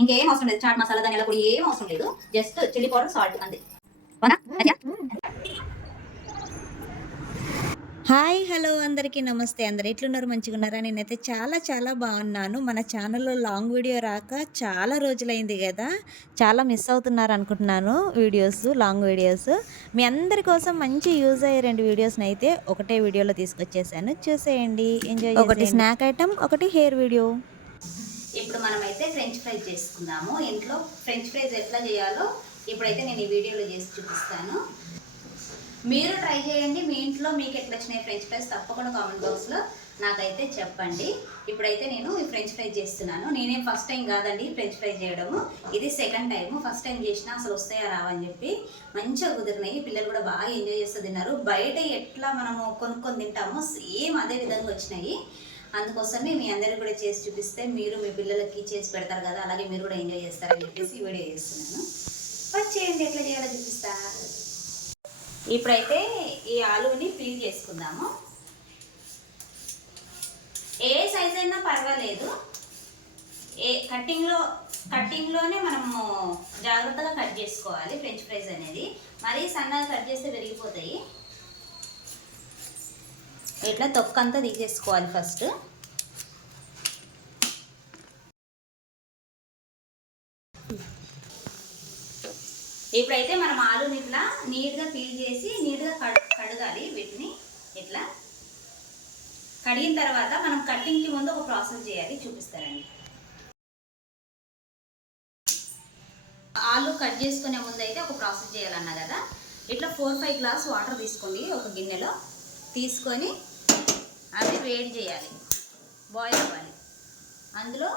ఇంకేం అవసరం లేదు. చాట్ మసాలా ధనియాల పొడి ఏం అవసరం లేదు. జస్ట్ చిల్లీ పౌడర్, సాల్ట్ అంతే. హాయ్ హలో అందరికీ నమస్తే. అందరు ఎట్లున్నారు? మంచిగా ఉన్నారా? నేనైతే చాలా చాలా బాగున్నాను. మన ఛానల్లో లాంగ్ వీడియో రాక చాలా రోజులైంది కదా, చాలా మిస్ అవుతున్నారు అనుకుంటున్నాను. లాంగ్ వీడియోస్ మీ అందరి కోసం మంచి యూజ్ అయ్యే 2 వీడియోస్ని అయితే ఒకటే వీడియోలో తీసుకొచ్చేసాను. చూసేయండి, ఎంజాయ్. ఒకటి స్నాక్ ఐటమ్, ఒకటి హెయిర్ వీడియో. ఇప్పుడు మనమైతే ఫ్రెంచ్ ఫ్రైస్ చేసుకుందాము. ఇంట్లో ఫ్రెంచ్ ఫ్రైస్ ఎట్లా చేయాలో ఇప్పుడైతే నేను ఈ వీడియోలో చేసి చూపిస్తాను. మీరు ట్రై చేయండి. మీ ఇంట్లో మీకు ఎట్లా వచ్చినాయి ఫ్రెంచ్ ఫ్రైస్ తప్పకుండా కామెంట్ బాక్స్లో నాకైతే చెప్పండి. ఇప్పుడైతే నేను ఈ ఫ్రెంచ్ ఫ్రై చేస్తున్నాను. నేనేం ఫస్ట్ టైం కాదండి ఫ్రెంచ్ ఫ్రై చేయడము, ఇది సెకండ్ టైం. ఫస్ట్ టైం చేసినా అసలు వస్తాయా రావని చెప్పి మంచిగా కుదిరినాయి. పిల్లలు కూడా బాగా ఎంజాయ్ చేస్తూ తిన్నారు. బయట ఎట్లా మనము కొనుక్కొని తింటామో సేమ్ అదే విధంగా వచ్చినాయి. అందుకోసమే మీ అందరికీ కూడా చేసి చూపిస్తే మీరు మీ పిల్లలకి చేసి పెడతారు కదా, అలాగే మీరు కూడా ఎంజాయ్ చేస్తారని చెప్పేసి వీడియో చేస్తున్నాను. వచ్చేయండి ఎట్లా చేయాలో చూపిస్తా. ఇప్పుడైతే ఈ ఆలుని పీల్ చేసుకుందాము. ఏ సైజ్ అయినా పర్వాలేదు. కట్టింగ్లోనే మనము జాగ్రత్తగా కట్ చేసుకోవాలి. ఫ్రెంచ్ ఫ్రైస్ అనేది మరీ సన్నగా కట్ చేస్తే విరిగిపోతాయి. ఇట్లా తొక్కంతా తీసేసుకోవాలి ఫస్ట్. ఇప్పుడైతే మనం ఆలుని ఇట్లా నీట్గా పీల్ చేసి నీట్గా కడగాలి. వీటిని ఇట్లా కడిగిన తర్వాత మనం కట్టింగ్కి ముందు ఒక ప్రాసెస్ చేయాలి, చూపిస్తారండి. ఆలు కట్ చేసుకునే ముందు అయితే ఒక ప్రాసెస్ చేయాలన్నా కదా, ఇట్లా 4-5 గ్లాస్ వాటర్ తీసుకోండి. ఒక గిన్నెలో తీసుకొని అవి వేడి చేయాలి, బాయిల్ అవ్వాలి. అందులో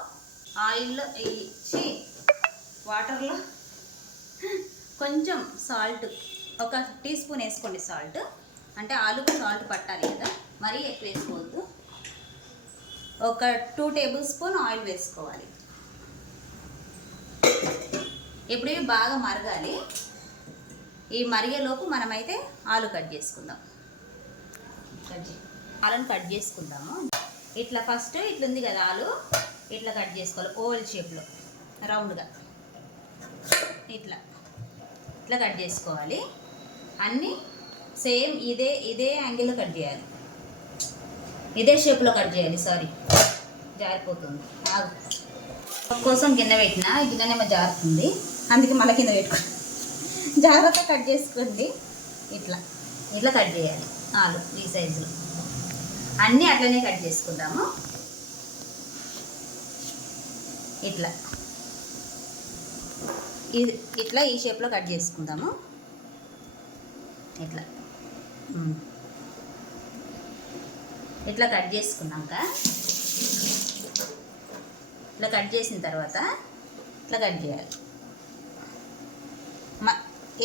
ఆయిల్లో వాటర్లో కొంచెం సాల్ట్, ఒక టీ స్పూన్ వేసుకోండి. సాల్ట్ అంటే ఆలుకు సాల్ట్ పట్టాలి కదా, మరీ ఎక్కువ వేసుకోవద్దు. ఒక 2 టేబుల్ స్పూన్ ఆయిల్ వేసుకోవాలి. ఇప్పుడు ఇవి బాగా మరగాలి. ఈ మరిగేలోపు మనమైతే ఆలు కట్ చేసుకుందాం. ఆలుని కట్ చేసుకుందాము. ఇట్లా ఫస్ట్ ఇట్లుంది కదా ఆలు, ఇట్లా కట్ చేసుకోవాలి. ఓవల్ షేప్లో రౌండ్గా ఇట్లా కట్ చేసుకోవాలి. అన్నీ సేమ్ ఇదే యాంగిల్లో కట్ చేయాలి, ఇదే షేప్లో కట్ చేయాలి. సారీ, జారిపోతుంది. కోసం గిన్నె పెట్టిన, ఈ గిన్నెనేమో జారుతుంది, అందుకే మళ్ళీ కింద పెట్టుకోండి. జాగ్రత్తగా కట్ చేసుకోండి. ఇట్లా కట్ చేయాలి. ఆలు ఈ సైజులో అన్నీ అట్లనే కట్ చేసుకుందాము. ఇట్లా ఈ షేప్లో కట్ చేసుకుందాము. ఇట్లా కట్ చేసుకున్నాక ఇట్లా కట్ చేసిన తర్వాత ఇట్లా కట్ చేయాలి.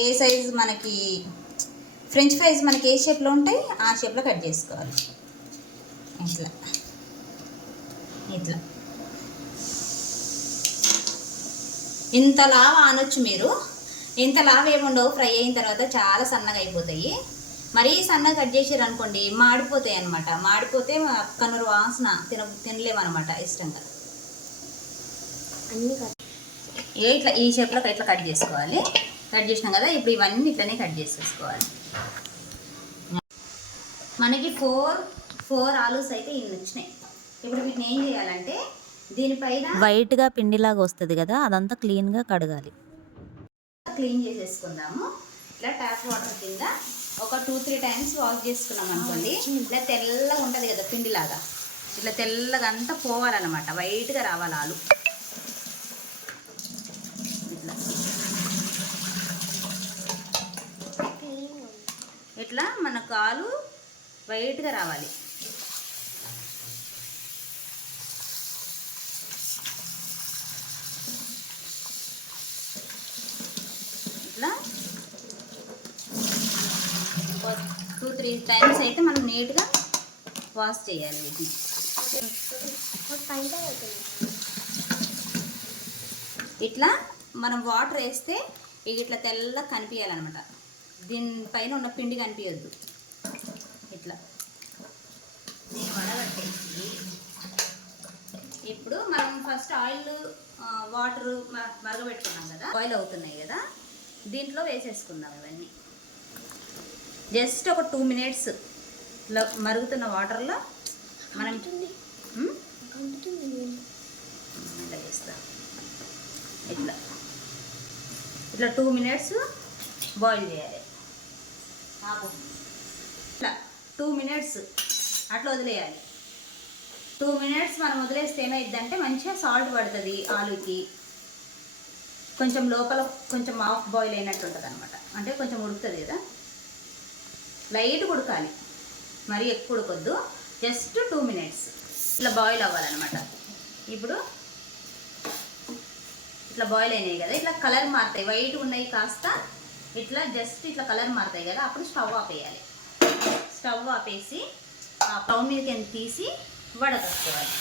ఏ సైజు మనకి ఫ్రెంచ్ ఫ్రైస్ మనకి ఏ షేప్లో ఉంటాయి ఆ షేప్లో కట్ చేసుకోవాలి. ఇట్లా ఇంత లావ అనొచ్చు మీరు. ఇంత లావ ఏముండవు. ఫ్రై అయిన తర్వాత చాలా సన్నగా అయిపోతాయి. మరీ సన్నగా కట్ చేసారు అనుకోండి మాడిపోతాయి అనమాట. మాడిపోతే కనురు వాసన తినలేమన్నమాట ఇష్టంగా. ఇట్లా ఈ షేప్లో ఇట్లా కట్ చేసుకోవాలి. కట్ చేసినాం కదా, ఇప్పుడు ఇవన్నీ ఇట్లనే కట్ చేసేసుకోవాలి. మనకి 4 ఆలూస్ అయితే ఇన్ని వచ్చినాయి. ఇప్పుడు వీటిని ఏం చేయాలంటే దీనిపైన వైట్గా పిండిలాగా వస్తుంది కదా, అదంతా క్లీన్గా కడగాలి. క్లీన్ చేసేసుకుందాము. ఇట్లా ట్యాప్ వాటర్ కింద ఒక 2-3 టైమ్స్ వాష్ చేసుకున్నాం అనుకోండి. ఇట్లా తెల్లగా ఉంటుంది కదా పిండిలాగా, ఇట్లా తెల్లగా అంతా పోవాలన్నమాట. వైట్గా రావాలి ఆలు. ఇట్లా మనకు ఆలు వైట్గా రావాలి. ఇట్లా 2-3 టైమ్స్ అయితే మనం నీట్గా వాష్ చేయాలి వీటిని. ఇట్లా మనం వాటర్ వేస్తే ఇట్లా తెల్లగా కనిపించాలన్నమాట. దీనిపైన ఉన్న పిండి కనిపించద్దు. ఇట్లా దీన్ని వడగట్టేసి ఇప్పుడు మనం ఫస్ట్ వాటర్ మరగబెట్టుకున్నాం కదా, బాయిల్ అవుతున్నాయి కదా, దీంట్లో వేసేసుకుందాం ఇవన్నీ. జస్ట్ ఒక 2 minutes మరుగుతున్న వాటర్లో మనం ఇట్లా వేస్తాం. ఇట్లా 2 minutes బాయిల్ చేయాలి. ఇట్లా 2 minutes అట్లా వదిలేయాలి. 2 minutes మనం వదిలేస్తే ఏమైందంటే మంచిగా సాల్ట్ పడుతుంది ఆలుకి, కొంచెం లోపల కొంచెం హాఫ్ బాయిల్ అయినట్టు ఉంటుంది అనమాట. అంటే కొంచెం ఉడుకుతుంది కదా, లైట్ ఉడకాలి, మరీ ఎక్కువ ఉడకొద్దు. జస్ట్ 2 minutes ఇట్లా బాయిల్ అవ్వాలన్నమాట. ఇప్పుడు ఇట్లా బాయిల్ అయినాయి కదా, ఇట్లా కలర్ మారుతాయి, వైట్ ఉన్నాయి కాస్త ఇట్లా జస్ట్ ఇట్లా కలర్ మారుతాయి కదా, అప్పుడు స్టవ్ ఆపేయాలి. స్టవ్ ఆపేసి ఆ పౌన్ మీదకి తీసి వడకట్టుకోవాలి.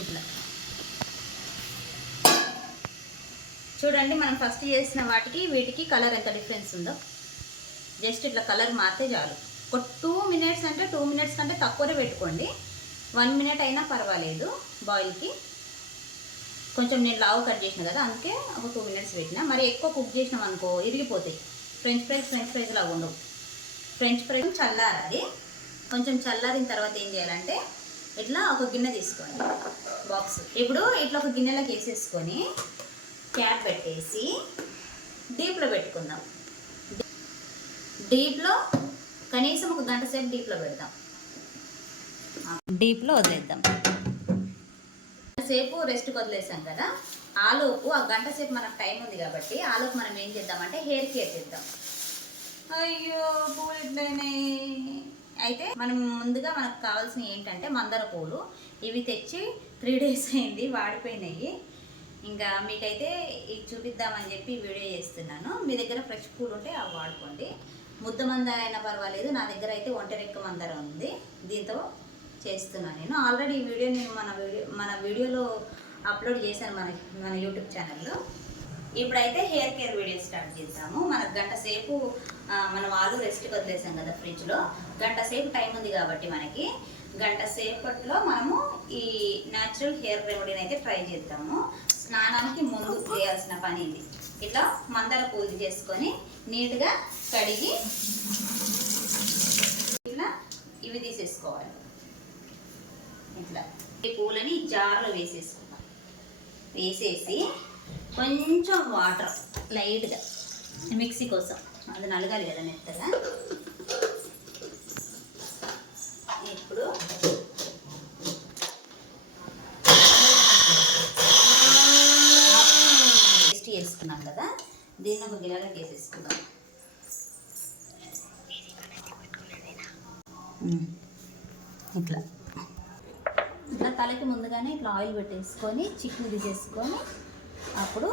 ఇట్లా చూడండి, మనం ఫస్ట్ చేసిన వాటికి వీటికి కలర్ ఎంత డిఫరెన్స్ ఉందో. జస్ట్ ఇట్లా కలర్ మారితే చాలు. ఒక 2 minutes అంటే 2 minutes కంటే తక్కువనే పెట్టుకోండి. 1 minute అయినా పర్వాలేదు బాయిల్కి. కొంచెం నేను లావు కట్ చేసిన కదా, అందుకే ఒక 2 minutes పెట్టిన. మరి ఎక్కువ కుక్ చేసినాం అనుకో ఇరిగిపోతాయి. ఫ్రెంచ్ ఫ్రైస్ లాగా ఉండవు. ఫ్రెంచ్ ఫ్రైస్ చల్లారాలి. కొంచెం చల్లారిన తర్వాత ఏం చేయాలంటే ఇట్లా ఒక గిన్నె తీసుకోండి, బాక్స్. ఇప్పుడు ఇట్లా ఒక గిన్నెలోకి వేసేసుకొని క్యాప్ పెట్టేసి డీప్లో పెట్టుకుందాం. డీప్లో కనీసం ఒక గంట సేపు డీప్లో పెడదాం. డీప్లో వదిలేద్దాం. సేపు రెస్ట్కి వదిలేసాం కదా, ఆలోపు ఆ గంట సేపు మనకు టైం ఉంది కాబట్టి ఆలోపు మనం ఏం చేద్దామంటే హెయిర్ కేర్ చేద్దాం. అయ్యో పూలు ఇట్లయినాయి. అయితే మనం ముందుగా మనకు కావాల్సినవి ఏంటంటే మందార పూలు. ఇవి తెచ్చి 3 days అయింది, వాడిపోయినాయి. ఇంకా మీకైతే ఇది చూపిద్దామని చెప్పి వీడియో చేస్తున్నాను. మీ దగ్గర ఫ్రెష్ పూలు ఉంటే అవి వాడుకోండి. ముద్ద మందార అయినా పర్వాలేదు, నా దగ్గర అయితే ఒంటరెక్క మందార ఉంది, దీంతో చేస్తున్నాను నేను. ఆల్రెడీ ఈ వీడియో నేను మన వీడియోలో అప్లోడ్ చేశాను మన యూట్యూబ్ ఛానల్లో. ఇప్పుడైతే హెయిర్ కేర్ వీడియో స్టార్ట్ చేద్దాము. మనకు గంట సేపు మనం ఆలు రెస్ట్కి వదిలేసాం కదా ఫ్రిడ్జ్లో, గంట సేపు టైం ఉంది కాబట్టి మనకి గంట సేపట్లో మనము ఈ న్యాచురల్ హెయిర్ రెమెడీని అయితే ట్రై చేద్దాము. స్నానానికి ముందు చేయాల్సిన పని ఇది. ఇట్లా మందార పూజ చేసుకొని నీట్గా కడిగి ఇట్లా ఇవి తీసేసుకోవాలి. ఇట్లా ఈ పూలని జార్లో వేసేసుకుందాం. వేసేసి కొంచెం వాటర్ లైట్గా మిక్సీ కోసం, అది నలగాలి కదా మెత్తగా. ఇప్పుడు పేస్ట్ చేసుకున్నాం కదా, దీన్ని ఒక గిన్నెలోకి వేసేసుకుందాం. ఇట్లా ఇట్లా తలకి ముందుగానే ఇట్లా ఆయిల్ పెట్టేసుకొని చికెన్ తీసేసుకొని అప్పుడు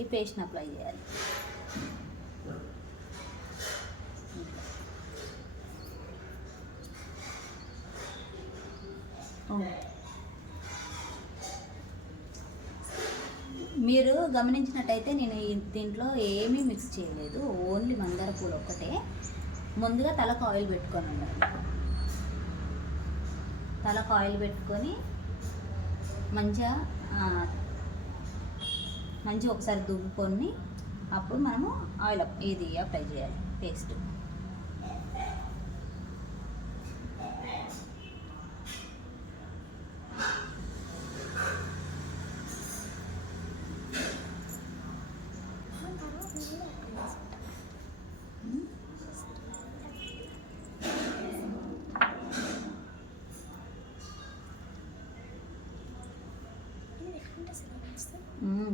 ఈ పేస్ట్ని అప్లై చేయాలి. మీరు గమనించినట్టయితే నేను దీంట్లో ఏమీ మిక్స్ చేయలేదు, ఓన్లీ మందార పూలు ఒక్కటే. ముందుగా తలకు ఆయిల్ పెట్టుకొని ఉండాలి. తలకు ఆయిల్ పెట్టుకొని మంచిగా ఒకసారి దువ్వుకొని అప్పుడు మనము ఆయిల్ ఇది అప్లై చేయాలి పేస్ట్.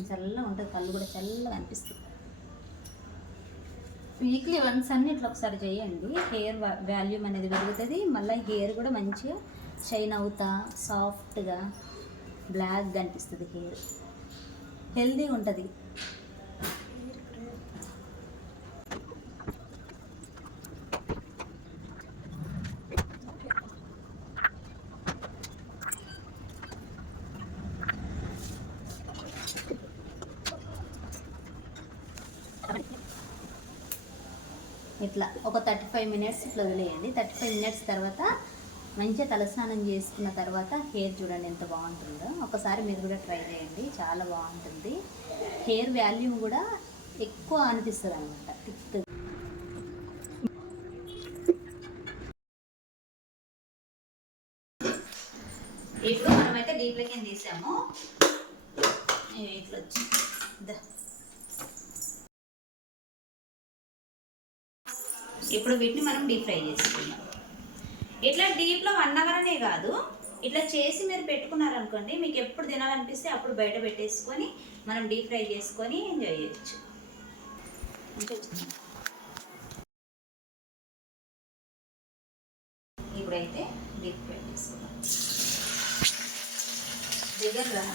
చల్లగా ఉంటుంది, కళ్ళు కూడా చల్లగా అనిపిస్తుంది. వీక్లీ వన్స్ అన్ని ఇట్లా ఒకసారి చేయండి. హెయిర్ వాల్యూమ్ అనేది పెరుగుతుంది. మళ్ళీ హెయిర్ కూడా మంచిగా షైన్ అవుతా సాఫ్ట్గా బ్లాక్గా అనిపిస్తుంది. హెయిర్ హెల్దీగా ఉంటుంది. ఇట్లా ఒక 35 minutes ఇట్లా వదిలేయండి. 35 minutes తర్వాత మంచిగా తలస్నానం చేసుకున్న తర్వాత హెయిర్ చూడండి ఎంత బాగుంటుందో. ఒకసారి మీరు కూడా ట్రై చేయండి, చాలా బాగుంటుంది. హెయిర్ వాల్యూమ్ కూడా ఎక్కువ అనిపిస్తుంది అనమాట. థిక్ ఇప్పుడు మనమైతే డీప్లోకి తీసాము. ఇట్లా వచ్చి ఇప్పుడు వీటిని మనం డీప్ ఫ్రై చేసుకుందాం. ఇట్లా డీప్లో 1 అవర్ అనే కాదు, ఇట్లా చేసి మీరు పెట్టుకున్నారనుకోండి, మీకు ఎప్పుడు తినాలనిపిస్తే అప్పుడు బయట పెట్టేసుకొని మనం డీప్ ఫ్రై చేసుకొని ఎంజాయ్ చేయొచ్చు. ఇప్పుడైతే డీప్ ఫ్రై చేసుకుందాం. దగ్గర రా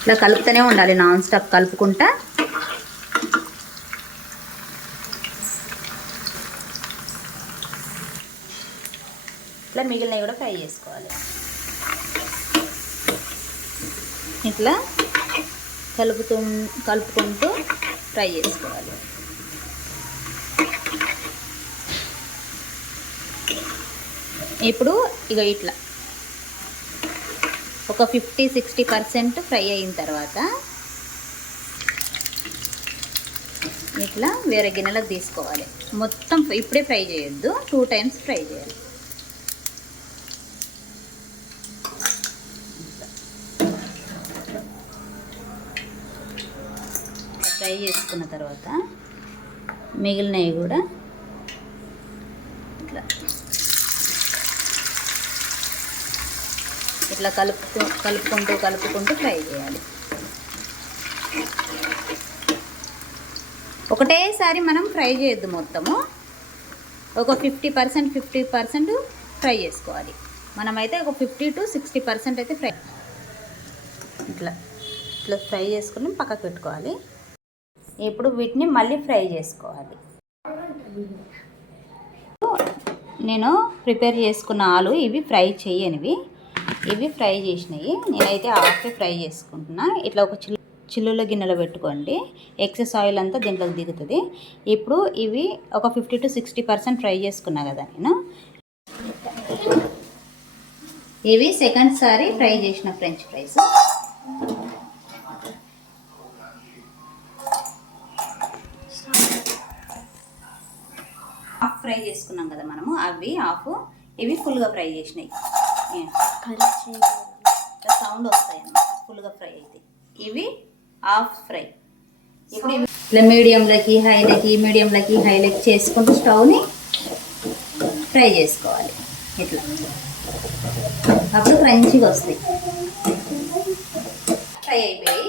ఇట్లా కలుపుతూనే ఉండాలి, నాన్ స్టాప్ కలుపుకుంటా. ఇట్లా మిగిలినవి కూడా ఫ్రై చేసుకోవాలి. ఇట్లా కలుపుకుంటూ ఫ్రై చేసుకోవాలి. ఇప్పుడు ఇక ఇట్లా ఒక 50-60% ఫ్రై అయిన తర్వాత ఇట్లా వేరే గిన్నెలకు తీసుకోవాలి. మొత్తం ఇప్పుడే ఫ్రై చేయొద్దు, 2 టైమ్స్ ఫ్రై చేయాలి. ఫ్రై చేసుకున్న తర్వాత మిగిలినవి కూడా ఇట్లా కలుపుకుంటూ ఫ్రై చేయాలి. ఒకటేసారి మనం ఫ్రై చేయొద్దు, మొత్తము ఒక 50% ఫ్రై చేసుకోవాలి. మనమైతే ఒక 50-60% అయితే ఫ్రై ఇట్లా ఫ్రై చేసుకుని పక్కకు పెట్టుకోవాలి. ఇప్పుడు వీటిని మళ్ళీ ఫ్రై చేసుకోవాలి. నేను ప్రిపేర్ చేసుకున్న ఆలు ఇవి ఫ్రై చేయనివి, ఇవి ఫ్రై చేసినవి. నేనైతే హాఫ్ ఫ్రై చేసుకుంటున్నా. ఇట్లా ఒక చిల్లుల గిన్నెలో పెట్టుకోండి, ఎక్సెస్ ఆయిల్ అంతా దీంట్లోకి దిగుతుంది. ఇప్పుడు ఇవి ఒక 50-60% ఫ్రై చేసుకున్నా కదా నేను. ఇవి సెకండ్ సారి ఫ్రై చేసిన ఫ్రెంచ్ ఫ్రైస్. హాఫ్ ఫ్రై చేసుకున్నాం కదా మనము, అవి హాఫ్, ఇవి ఫుల్గా ఫ్రై చేసినాయి. సౌండ్ వస్తాయన్నమాట ఫుల్గా ఫ్రై అయితే. ఇవి హాఫ్ ఫ్రై. ఇప్పుడు ఇట్లా మీడియంలకి హైలకి చేసుకుంటూ స్టవ్ని ఫ్రై చేసుకోవాలి. ఇట్లా అప్పుడు క్రంచిగా వస్తాయి. ఫ్రై అయిపోయి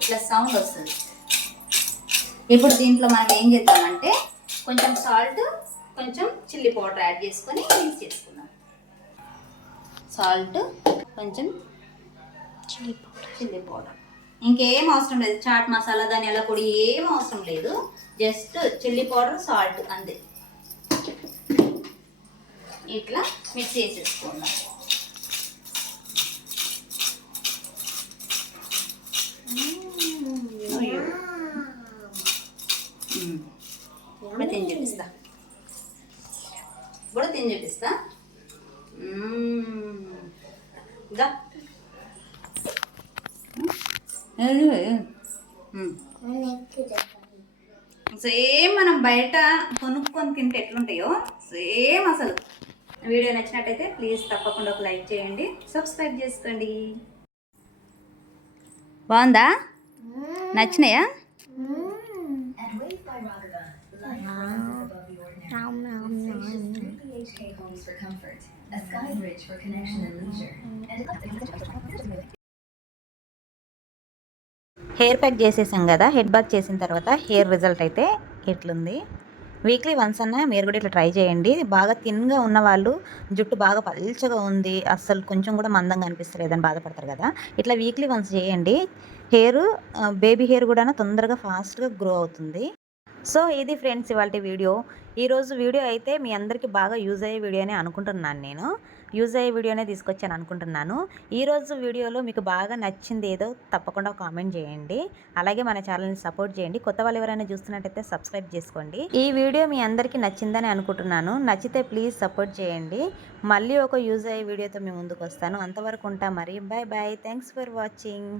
ఇట్లా సౌండ్ వస్తుంది. ఇప్పుడు దీంట్లో మనం ఏం చేద్దామంటే కొంచెం సాల్ట్, కొంచెం చిల్లీ పౌడర్ యాడ్ చేసుకొని మిక్స్ చేసుకుందాం. సాల్ట్, కొంచెం చిల్లీ పౌడర్, ఇంకేం అవసరం లేదు. చాట్ మసాలా, ధనియాల పొడి ఏం అవసరం లేదు. జస్ట్ చిల్లీ పౌడర్, సాల్ట్ అంతే. ఇట్లా మిక్స్ చేసేసుకుందాం. ఇప్పుడు తిని చూపిస్తా. సేమ్ మనం బయట కొనుక్కొని తింటే ఎట్లుంటాయో సేమ్ అసలు. వీడియో నచ్చినట్టయితే ప్లీజ్ తప్పకుండా ఒక లైక్ చేయండి, సబ్స్క్రైబ్ చేసుకోండి. బాగుందా? నచ్చినాయా? హెయిర్ ప్యాక్ చేసేసాం కదా, హెడ్ బాత్ చేసిన తర్వాత హెయిర్ రిజల్ట్ అయితే ఎట్లుంది. వీక్లీ వన్స్ అన్నా మీరు కూడా ఇట్లా ట్రై చేయండి. బాగా థిన్గా ఉన్న వాళ్ళు, జుట్టు బాగా పల్చగా ఉంది, అస్సలు కొంచెం కూడా మందంగా అనిపిస్తలేదని బాధపడతారు కదా, ఇట్లా వీక్లీ వన్స్ చేయండి. హెయిర్, బేబీ హెయిర్ కూడా తొందరగా ఫాస్ట్గా గ్రో అవుతుంది. సో ఇది ఫ్రెండ్స్ ఇవాళ వీడియో. ఈరోజు వీడియో అయితే మీ అందరికీ బాగా యూజ్ అయ్యే వీడియో అని అనుకుంటున్నాను నేను. యూజ్ అయ్యే వీడియోనే తీసుకొచ్చాను అనుకుంటున్నాను. ఈరోజు వీడియోలో మీకు బాగా నచ్చింది ఏదో తప్పకుండా కామెంట్ చేయండి. అలాగే మన ఛానల్ని సపోర్ట్ చేయండి. కొత్త వాళ్ళు ఎవరైనా చూస్తున్నట్టయితే సబ్స్క్రైబ్ చేసుకోండి. ఈ వీడియో మీ అందరికీ నచ్చిందని అనుకుంటున్నాను. నచ్చితే ప్లీజ్ సపోర్ట్ చేయండి. మళ్ళీ ఒక యూజ్ అయ్యే వీడియోతో మీ ముందుకు వస్తాను. అంతవరకు ఉంటా మరి. Bye bye. Thanks for watching.